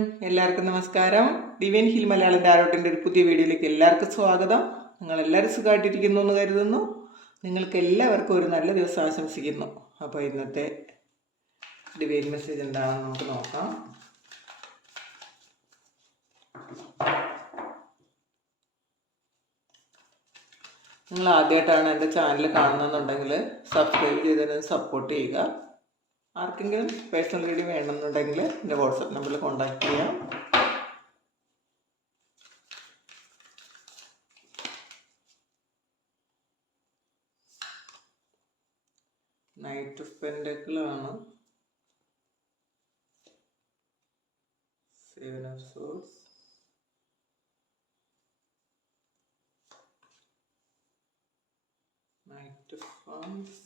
എല്ലാവർക്കും നമസ്കാരം. Divine hill Malayalam ടാരോട്ടിന്റെ ഒരു പുതിയ വീഡിയോയിലേക്ക് എല്ലാവർക്കും സ്വാഗതം. നിങ്ങളെല്ലാവരും സുഖമായിട്ടിരിക്കുന്നു എന്ന് കരുതുന്നു. നിങ്ങൾക്ക് എല്ലാവർക്കും ഒരു നല്ല ദിവസം ആശംസിക്കുന്നു. അപ്പോൾ ഇന്നത്തെ ഡിവൈൻ മെസ്സേജ് എന്താണെന്ന് നമുക്ക് നോക്കാം. നിങ്ങൾ ആദ്യമായിട്ടാണ് എന്റെ ചാനൽ കാണുന്നതെന്നുണ്ടെങ്കിൽ സബ്സ്ക്രൈബ് ചെയ്തതിന് സപ്പോർട്ട് ചെയ്യുക. ആർക്കെങ്കിലും പേഴ്സണൽ റീഡിങ് വേണമെന്നുണ്ടെങ്കിൽ എന്റെ വാട്സപ്പ് നമ്പറിൽ കോൺടാക്ട് ചെയ്യാം. Knight of പെൻഡക്കിളാണ് seven of swords knight of fans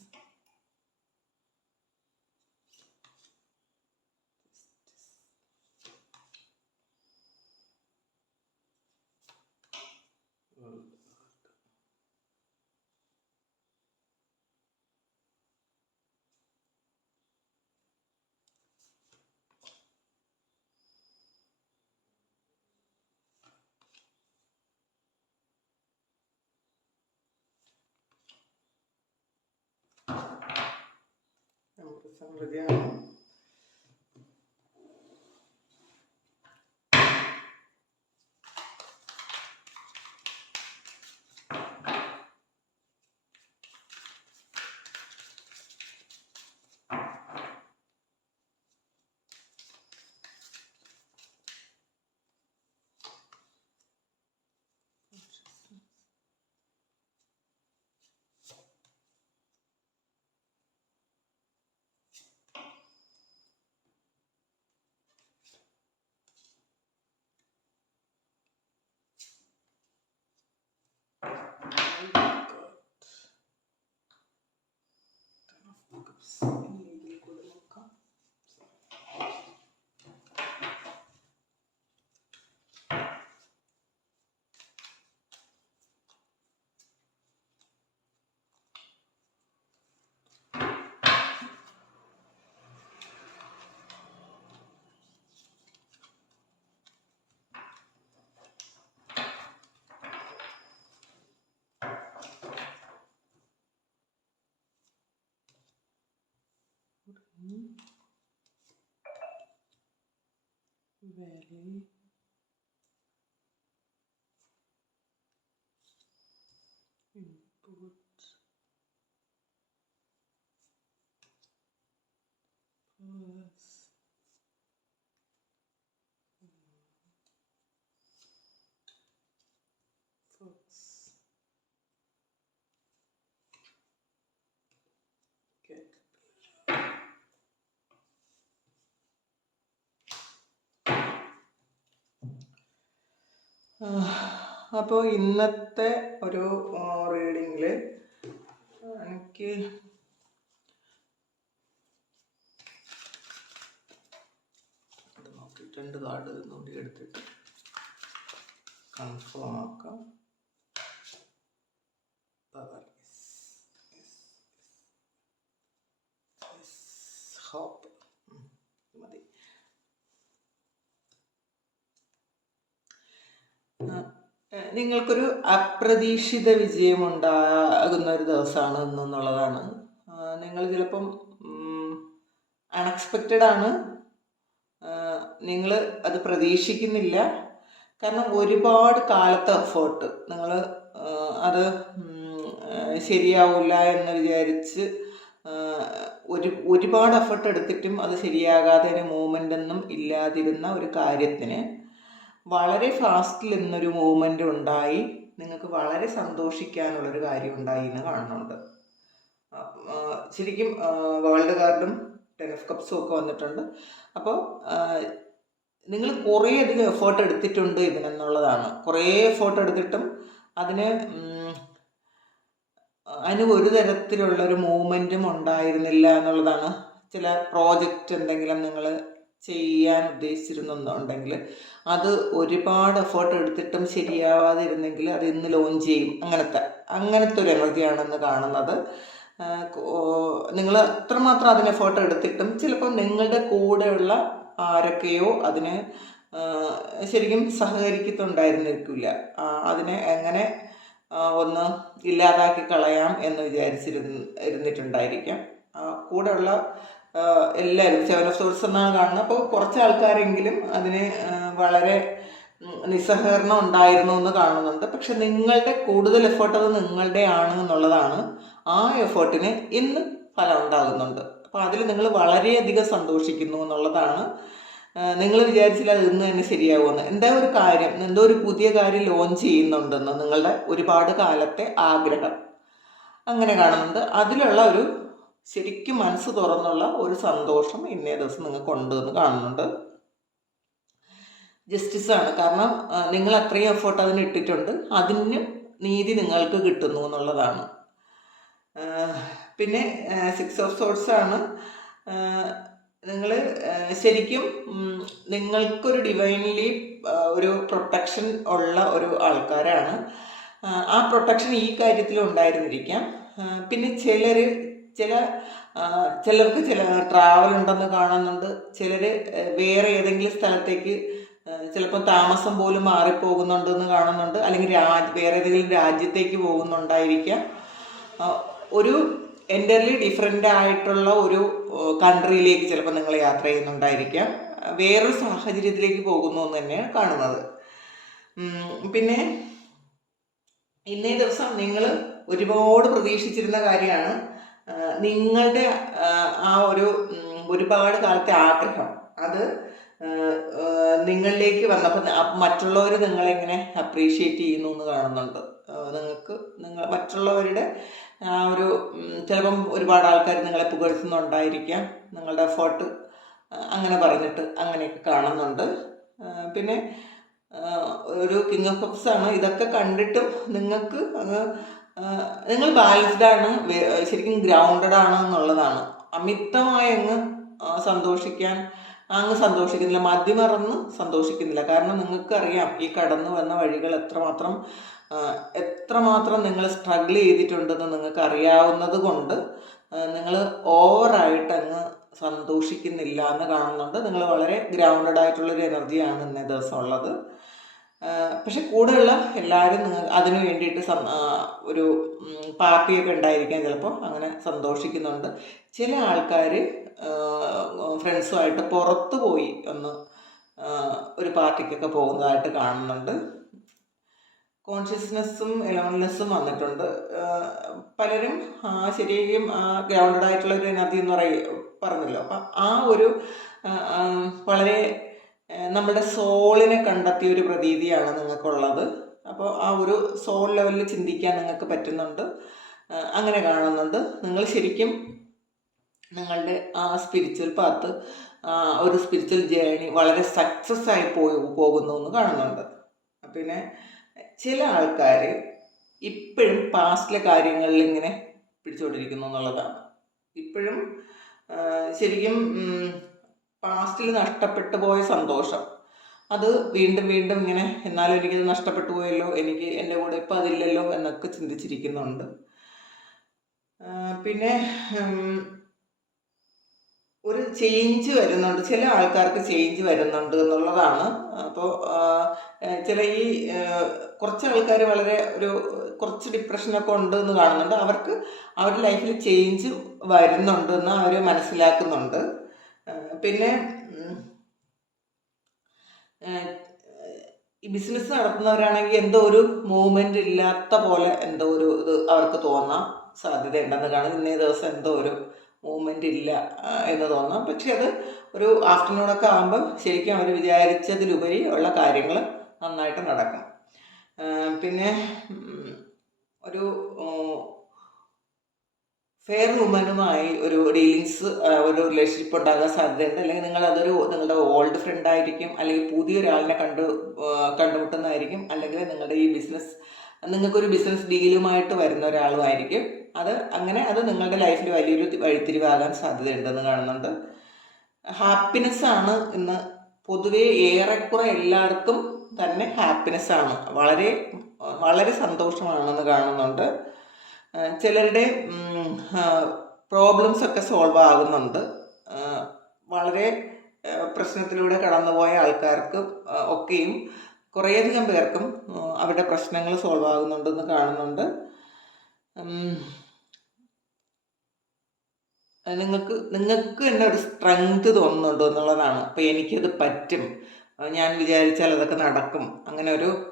നമുക്ക് Open. Valley. Input. അപ്പോൾ ഇന്നത്തെ ഒരു റീഡിങ്ങിൽ എനിക്ക് രണ്ട് കാർഡ് നോക്കി എടുത്തിട്ട് കൺഫേം ആക്കാം. നിങ്ങൾക്കൊരു അപ്രതീക്ഷിത വിജയം ഉണ്ടാകുന്ന ഒരു ദിവസമാണ് എന്നുള്ളതാണ് നിങ്ങൾ ചിലപ്പം അൺഎക്സ്പെക്റ്റഡ് ആണ്. നിങ്ങൾ അത് പ്രതീക്ഷിക്കുന്നില്ല. കാരണം ഒരുപാട് കാലത്തെ എഫേർട്ട് നിങ്ങൾ അത് ശരിയാവില്ല എന്ന് വിചാരിച്ച് ഒരു ഒരുപാട് എഫേർട്ട് എടുത്തിട്ടും അത് ശരിയാകാതെ ഒരു മൂമെന്റ് ഒന്നും ഇല്ലാതിരുന്ന ഒരു കാര്യത്തിന് വളരെ ഫാസ്റ്റിൽ ഇന്നൊരു മൂവ്മെന്റ് ഉണ്ടായി. നിങ്ങൾക്ക് വളരെ സന്തോഷിക്കാനുള്ളൊരു കാര്യം ഉണ്ടായി എന്ന് കാണുന്നുണ്ട്. ശരിക്കും വേൾഡ് കാർഡും ടെൻ കപ്സും ഒക്കെ വന്നിട്ടുണ്ട്. അപ്പോൾ നിങ്ങൾ കുറേ അധികം എഫേർട്ട് എടുത്തിട്ടുണ്ട് ഇതിനെന്നുള്ളതാണ്. കുറേ എഫേർട്ട് എടുത്തിട്ടും അതിന് അതിന് ഒരു തരത്തിലുള്ള ഒരു മൂവ്മെന്റും ഉണ്ടായിരുന്നില്ല എന്നുള്ളതാണ്. ചില പ്രോജക്റ്റ് എന്തെങ്കിലും നിങ്ങൾ ചെയ്യാൻ ഉദ്ദേശിച്ചിരുന്നുണ്ടെങ്കിൽ അത് ഒരുപാട് എഫേർട്ട് എടുത്തിട്ടും ശരിയാവാതിരുന്നെങ്കിൽ അത് ഇന്ന് ലോഞ്ച് ചെയ്യും. അങ്ങനത്തെ അങ്ങനത്തെ ഒരു എനർജിയാണെന്ന് കാണുന്നത്. നിങ്ങൾ അത്രമാത്രം അതിന് എഫേർട്ട് എടുത്തിട്ടും ചിലപ്പോൾ നിങ്ങളുടെ കൂടെയുള്ള ആരൊക്കെയോ അതിന് ശരിക്കും സഹകരിക്കത്തുണ്ടായിരുന്നിരിക്കില്ല. അതിനെ എങ്ങനെ ഒന്ന് ഇല്ലാതാക്കി കളയാം എന്ന് വിചാരിച്ചിരുന്ന് ഇരുന്നിട്ടുണ്ടായിരിക്കാം. കൂടെയുള്ള എല്ലാവരും സെവൻ ഓഫ് സോഴ്സ് എന്നാണ് കാണുന്നത്. അപ്പോൾ കുറച്ച് ആൾക്കാരെങ്കിലും അതിന് വളരെ നിസ്സഹകരണം ഉണ്ടായിരുന്നു എന്ന് കാണുന്നുണ്ട്. പക്ഷെ നിങ്ങളുടെ കൂടുതൽ എഫേർട്ട് അത് നിങ്ങളുടെ ആണ് എന്നുള്ളതാണ് ആ എഫേർട്ടിന് ഇന്ന് ഫലം ഉണ്ടാകുന്നുണ്ട്. അപ്പോൾ അതിൽ നിങ്ങൾ വളരെയധികം സന്തോഷിക്കുന്നു എന്നുള്ളതാണ്. നിങ്ങൾ വിചാരിച്ചില്ല അത് ഇന്ന് തന്നെ ശരിയാവുമെന്ന്. എന്താ ഒരു കാര്യം? എന്തോ ഒരു പുതിയ കാര്യം ലോഞ്ച് ചെയ്യുന്നുണ്ടെന്ന് നിങ്ങളുടെ ഒരുപാട് കാലത്തെ ആഗ്രഹം. അങ്ങനെ കാണുന്നുണ്ട്. അതിലുള്ള ഒരു ശരിക്കും മനസ്സ് തുറന്നുള്ള ഒരു സന്തോഷം ഇന്നേ ദിവസം നിങ്ങൾ കൊണ്ടുവന്ന് കാണുന്നുണ്ട്. ജസ്റ്റിസ് ആണ്. കാരണം നിങ്ങൾ അത്രയും എഫേർട്ട് അതിന് ഇട്ടിട്ടുണ്ട്. അതിന് നീതി നിങ്ങൾക്ക് കിട്ടുന്നു എന്നുള്ളതാണ്. പിന്നെ സിക്സ് ഓഫ് സോട്സ് ആണ്. നിങ്ങൾ ശരിക്കും നിങ്ങൾക്കൊരു ഡിവൈൻലി ഒരു പ്രൊട്ടക്ഷൻ ഉള്ള ഒരു ആൾക്കാരാണ്. ആ, പ്രൊട്ടക്ഷൻ ഈ കാര്യത്തിലും ഉണ്ടായിരുന്നിരിക്കാം. പിന്നെ ചിലർ ചില ചിലർക്ക് ചില ട്രാവൽ ഉണ്ടെന്ന് കാണുന്നുണ്ട്. ചിലർ വേറെ ഏതെങ്കിലും സ്ഥലത്തേക്ക് ചിലപ്പോൾ താമസം പോലും മാറിപ്പോകുന്നുണ്ടെന്ന് കാണുന്നുണ്ട്. അല്ലെങ്കിൽ രാജ് വേറെ ഏതെങ്കിലും രാജ്യത്തേക്ക് പോകുന്നുണ്ടായിരിക്കാം. ഒരു എന്റർലി ഡിഫറെന്റ് ആയിട്ടുള്ള ഒരു കൺട്രിയിലേക്ക് ചിലപ്പോൾ നിങ്ങൾ യാത്ര ചെയ്യുന്നുണ്ടായിരിക്കാം. വേറൊരു സാഹചര്യത്തിലേക്ക് പോകുന്നു എന്ന് തന്നെയാണ് കാണുന്നത്. പിന്നെ ഇന്നേ ദിവസം നിങ്ങൾ ഒരുപാട് പ്രതീക്ഷിച്ചിരുന്ന കാര്യമാണ്. നിങ്ങളുടെ ആ, ഒരു ഒരുപാട് കാലത്തെ ആഗ്രഹം. അത് നിങ്ങളിലേക്ക് വന്നപ്പോൾ മറ്റുള്ളവർ നിങ്ങളെങ്ങനെ അപ്രീഷിയേറ്റ് ചെയ്യുന്നു എന്ന് കാണുന്നുണ്ട്. നിങ്ങൾക്ക് നിങ്ങൾ മറ്റുള്ളവരുടെ ആ ഒരു ചിലപ്പം ഒരുപാട് ആൾക്കാർ നിങ്ങളെ പുകഴ്ത്തുന്നുണ്ടായിരിക്കാം. നിങ്ങളുടെ എഫേർട്ട് അങ്ങനെ പറഞ്ഞിട്ട് അങ്ങനെയൊക്കെ കാണുന്നുണ്ട്. പിന്നെ ഒരു കിങ് ഓഫ് കപ്സ് ആണ്. ഇതൊക്കെ കണ്ടിട്ടും നിങ്ങൾക്ക് ആ, നിങ്ങൾ ബാലൻസ്ഡ് ആണ് ശരിക്കും ഗ്രൗണ്ടഡ് ആണ് എന്നുള്ളതാണ്. അമിതമായി അങ്ങ് സന്തോഷിക്കാൻ അങ്ങ് സന്തോഷിക്കുന്നില്ല മദ്യമറന്ന് സന്തോഷിക്കുന്നില്ല. കാരണം നിങ്ങൾക്കറിയാം ഈ കടന്നു വന്ന വഴികൾ എത്രമാത്രം എത്രമാത്രം നിങ്ങൾ സ്ട്രഗിൾ ചെയ്തിട്ടുണ്ടെന്ന് നിങ്ങൾക്ക് അറിയാവുന്നത് കൊണ്ട് നിങ്ങൾ ഓവറായിട്ട് അങ്ങ് സന്തോഷിക്കുന്നില്ല എന്ന് കാണുന്നുണ്ട്. നിങ്ങൾ വളരെ ഗ്രൗണ്ടഡ് ആയിട്ടുള്ളൊരു എനർജിയാണ് ഇന്നേ ദിവസം ഉള്ളത് പക്ഷെ കൂടെയുള്ള എല്ലാവരും നിങ്ങൾ അതിന് വേണ്ടിയിട്ട് ഒരു പാർട്ടിയൊക്കെ ഉണ്ടായിരിക്കാം ചിലപ്പോൾ അങ്ങനെ സന്തോഷിക്കുന്നുണ്ട്. ചില ആൾക്കാർ ഫ്രണ്ട്സുമായിട്ട് പുറത്ത് പോയി ഒന്ന് ഒരു പാർട്ടിക്കൊക്കെ പോകുന്നതായിട്ട് കാണുന്നുണ്ട്. കോൺഷ്യസ്നെസ്സും എലോൺനെസ്സും വന്നിട്ടുണ്ട്. പലരും ആ, ശരിക്കും ഗ്രൗണ്ടഡ് ആയിട്ടുള്ള ഒരു എനർജി എന്ന് പറയ പറഞ്ഞല്ലോ. അപ്പം ആ ഒരു വളരെ നമ്മുടെ സോളിനെ കണ്ടെത്തിയ ഒരു പ്രതീതിയാണ് നിങ്ങൾക്കുള്ളത്. അപ്പോൾ ആ ഒരു സോൾ ലെവലിൽ ചിന്തിക്കാൻ നിങ്ങൾക്ക് പറ്റുന്നുണ്ട്. അങ്ങനെ കാണുന്നുണ്ട്. നിങ്ങൾ ശരിക്കും നിങ്ങളുടെ ആ സ്പിരിച്വൽ പാത്ത് ഒരു സ്പിരിച്വൽ ജേണി വളരെ സക്സസ് ആയി പോയി പോകുന്നു എന്ന് കാണുന്നുണ്ട്. പിന്നെ ചില ആൾക്കാർ ഇപ്പോഴും പാസ്റ്റിലെ കാര്യങ്ങളിൽ ഇങ്ങനെ പിടിച്ചുകൊണ്ടിരിക്കുന്നു എന്നുള്ളതാണ്. ഇപ്പോഴും ശരിക്കും പാസ്റ്റിൽ നഷ്ടപ്പെട്ടു പോയ സന്തോഷം. അത് വീണ്ടും വീണ്ടും ഇങ്ങനെ എന്നാലും എനിക്കത് നഷ്ടപ്പെട്ടു പോയല്ലോ എനിക്ക് എന്റെ കൂടെ ഇപ്പം അതില്ലല്ലോ എന്നൊക്കെ ചിന്തിച്ചിരിക്കുന്നുണ്ട്. പിന്നെ ഒരു ചേഞ്ച് വരുന്നുണ്ട്. ചില ആൾക്കാർക്ക് ചേഞ്ച് വരുന്നുണ്ട് എന്നുള്ളതാണ്. അപ്പോൾ ചില ഈ കുറച്ച് ആൾക്കാർ വളരെ ഒരു കുറച്ച് ഡിപ്രഷനൊക്കെ ഉണ്ട് എന്ന് കാണുന്നുണ്ട്. അവർക്ക് അവരുടെ ലൈഫിൽ ചേഞ്ച് വരുന്നുണ്ടെന്ന് അവർ മനസ്സിലാക്കുന്നുണ്ട്. പിന്നെ ഈ ബിസിനസ് നടത്തുന്നവരാണെങ്കിൽ എന്തോ ഒരു മൂവ്മെന്റ് ഇല്ലാത്ത പോലെ എന്തോ ഒരു ഇത് അവർക്ക് തോന്നാം. സാധ്യതയുണ്ടെന്ന് കാണും. ഇന്നേ ദിവസം എന്തോ ഒരു മൂവ്മെന്റ് ഇല്ല എന്ന് തോന്നാം. പക്ഷെ അത് ഒരു ആഫ്റ്റർനൂൺ ഒക്കെ ആകുമ്പോൾ ശരിക്കും അവർ വിചാരിച്ചതിലുപരി ഉള്ള കാര്യങ്ങൾ നന്നായിട്ട് നടക്കും. പിന്നെ ഒരു ഫെയർ വുമനുമായി ഒരു ഡീലിങ്സ് ഒരു റിലേഷൻഷിപ്പ് ഉണ്ടാകാൻ സാധ്യതയുണ്ട്. അല്ലെങ്കിൽ നിങ്ങൾ അതൊരു നിങ്ങളുടെ ഓൾഡ് ഫ്രണ്ട് ആയിരിക്കും. അല്ലെങ്കിൽ പുതിയൊരാളിനെ കണ്ടു ആ, കണ്ടുമുട്ടുന്നതായിരിക്കും. അല്ലെങ്കിൽ നിങ്ങളുടെ ഈ ബിസിനസ് നിങ്ങൾക്കൊരു ബിസിനസ് ഡീലുമായിട്ട് വരുന്ന ഒരാളുമായിരിക്കും. അത് അങ്ങനെ അത് നിങ്ങളുടെ ലൈഫിൽ വലിയൊരു വഴിത്തിരിവാകാൻ സാധ്യതയുണ്ടെന്ന് കാണുന്നുണ്ട്. ഹാപ്പിനെസ് ആണ് ഇന്ന് പൊതുവേ ഏറെക്കുറെ എല്ലാവർക്കും തന്നെ ഹാപ്പിനെസ് ആണ്. വളരെ വളരെ സന്തോഷമാണെന്ന് കാണുന്നുണ്ട്. ചിലരുടെ പ്രോബ്ലംസ് ഒക്കെ സോൾവ് ആകുന്നുണ്ട്. വളരെ പ്രശ്നത്തിലൂടെ കടന്നുപോയ ആൾക്കാർക്ക് ഒക്കെയും കുറേയധികം പേർക്കും അവരുടെ പ്രശ്നങ്ങൾ സോൾവ് ആകുന്നുണ്ടെന്ന് കാണുന്നുണ്ട്. നിങ്ങൾക്ക് നിങ്ങൾക്ക് തന്നെ ഒരു സ്ട്രെങ്ത് തോന്നുന്നുണ്ടോ എന്നുള്ളതാണ്. അപ്പോൾ എനിക്കത് പറ്റും. ഞാൻ വിചാരിച്ചാൽ അതൊക്കെ നടക്കും. അങ്ങനെ ഒരു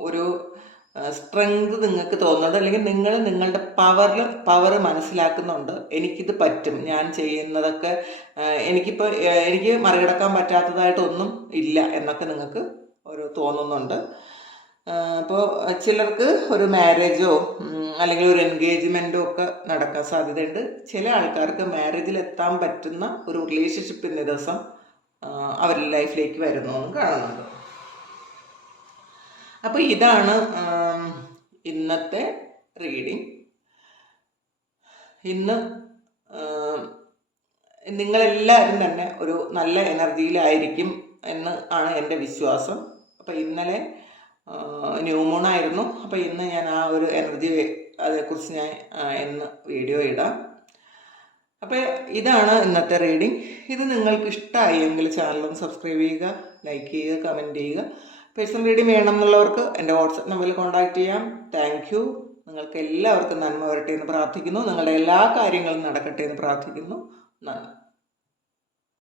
ഒരു സ്ട്രെങ്ത് നിങ്ങൾക്ക് തോന്നുന്നുണ്ട്. അല്ലെങ്കിൽ നിങ്ങൾ നിങ്ങളുടെ പവറിൽ പവർ മനസ്സിലാക്കുന്നുണ്ട്. എനിക്കിത് പറ്റും. ഞാൻ ചെയ്യുന്നതൊക്കെ എനിക്കിപ്പോൾ എനിക്ക് മറികടക്കാൻ പറ്റാത്തതായിട്ടൊന്നും ഇല്ല എന്നൊക്കെ നിങ്ങൾക്ക് ഒരു തോന്നുന്നുണ്ട്. അപ്പോൾ ചിലർക്ക് ഒരു മാരേജോ അല്ലെങ്കിൽ ഒരു എൻഗേജ്മെന്റോ ഒക്കെ നടക്കാൻ സാധ്യതയുണ്ട്. ചില ആൾക്കാർക്ക് മാരേജിൽ എത്താൻ പറ്റുന്ന ഒരു റിലേഷൻഷിപ്പ് ഇന്ന ദിവസം അവരുടെ ലൈഫിലേക്ക് വരുന്നു കാണുന്നുണ്ട്. അപ്പോൾ ഇതാണ് ഇന്നത്തെ റീഡിങ് ഇന്ന് നിങ്ങളെല്ലാവരും തന്നെ ഒരു നല്ല എനർജിയിലായിരിക്കും എന്ന് ആണ് എന്റെ വിശ്വാസം. അപ്പോൾ ഇന്നലെ ന്യൂമൂൺ ആയിരുന്നു. അപ്പോൾ ഇന്ന് ഞാൻ ആ ഒരു എനർജി അതേക്കുറിച്ച് ഞാൻ ഇന്ന് വീഡിയോ ഇടാം. അപ്പോൾ ഇതാണ് ഇന്നത്തെ റീഡിംഗ് ഇത് നിങ്ങൾക്ക് ഇഷ്ടമായി എങ്കിൽ ചാനലൊന്ന് സബ്സ്ക്രൈബ് ചെയ്യുക ലൈക്ക് ചെയ്യുക കമന്റ് ചെയ്യുക. പേഴ്സണൽ റീഡിംഗ് വേണം എന്നുള്ളവർക്ക് എന്റെ വാട്സപ്പ് നമ്പറിൽ കോൺടാക്റ്റ് ചെയ്യാം. താങ്ക് യു നിങ്ങൾക്ക് എല്ലാവർക്കും നന്മ വരട്ടെ എന്ന് പ്രാർത്ഥിക്കുന്നു. നിങ്ങളുടെ എല്ലാ കാര്യങ്ങളും നടക്കട്ടെ എന്ന് പ്രാർത്ഥിക്കുന്നു. നന്ദി.